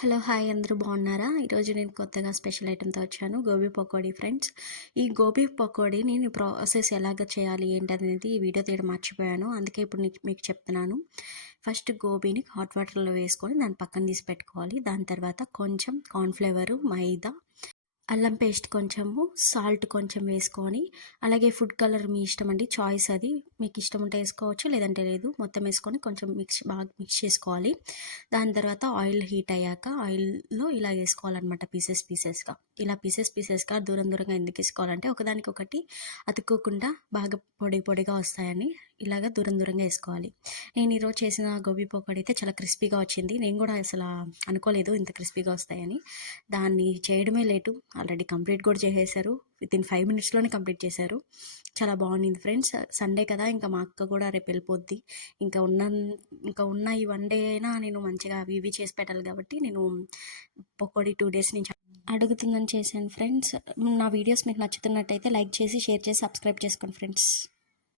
Hello hi అందరూ బాగున్నారా? ఈరోజు నేను కొత్తగా స్పెషల్ ఐటెంతో వచ్చాను. గోబీ పకోడీ ఫ్రెండ్స్. ఈ గోబీ పకోడీ నేను ప్రాసెస్ ఎలాగ చేయాలి ఏంటనేది ఈ వీడియో తీయడం మర్చిపోయాను. అందుకే ఇప్పుడు మీకు చెప్తున్నాను. ఫస్ట్ గోబీని హాట్ వాటర్లో వేసుకొని దాన్ని పక్కన తీసి పెట్టుకోవాలి. దాని తర్వాత కొంచెం కార్న్‌ఫ్లేవరు, మైదా, అల్లం పేస్ట్ కొంచెము, సాల్ట్ కొంచెం వేసుకొని, అలాగే ఫుడ్ కలర్ మీ ఇష్టం అండి, చాయిస్ అది. మీకు ఇష్టం ఉంటే వేసుకోవచ్చు, లేదంటే లేదు. మొత్తం వేసుకొని కొంచెం బాగా మిక్స్ చేసుకోవాలి. దాని తర్వాత ఆయిల్ హీట్ అయ్యాక ఆయిల్‌లో ఇలా వేసుకోవాలన్నమాట పీసెస్‌గా. ఇలా పీసెస్‌గా దూరంగా ఎందుకు వేసుకోవాలంటే ఒకదానికొకటి అతుక్కోకుండా బాగా పొడిగా వస్తాయని ఇలాగ దూరంగా వేసుకోవాలి. నేను ఈరోజు చేసిన గోబీ పకోడీ అయితే చాలా క్రిస్పీగా వచ్చింది. నేను కూడా అసలు అనుకోలేదు ఇంత క్రిస్పీగా వస్తాయని. దాన్ని చేయడమే లేటు, ఆల్రెడీ కంప్లీట్ కూడా చేసేసారు. వితిన్ 5 మినిట్స్‌లోనే కంప్లీట్ చేశారు. చాలా బాగుండింది ఫ్రెండ్స్. సండే కదా, ఇంకా మా అక్క కూడా రేపు వెళ్ళిపోద్ది. ఇంకా ఉన్న ఈ 1 డే అయినా నేను మంచిగా అవి ఇవి చేసి పెట్టాలి కాబట్టి నేను పకోడీ 2 డేస్ నుంచి అడుగుతుందని చేశాను ఫ్రెండ్స్. నా వీడియోస్ మీకు నచ్చుతున్నట్టయితే లైక్ చేసి, షేర్ చేసి, సబ్స్క్రైబ్ చేసుకోండి ఫ్రెండ్స్.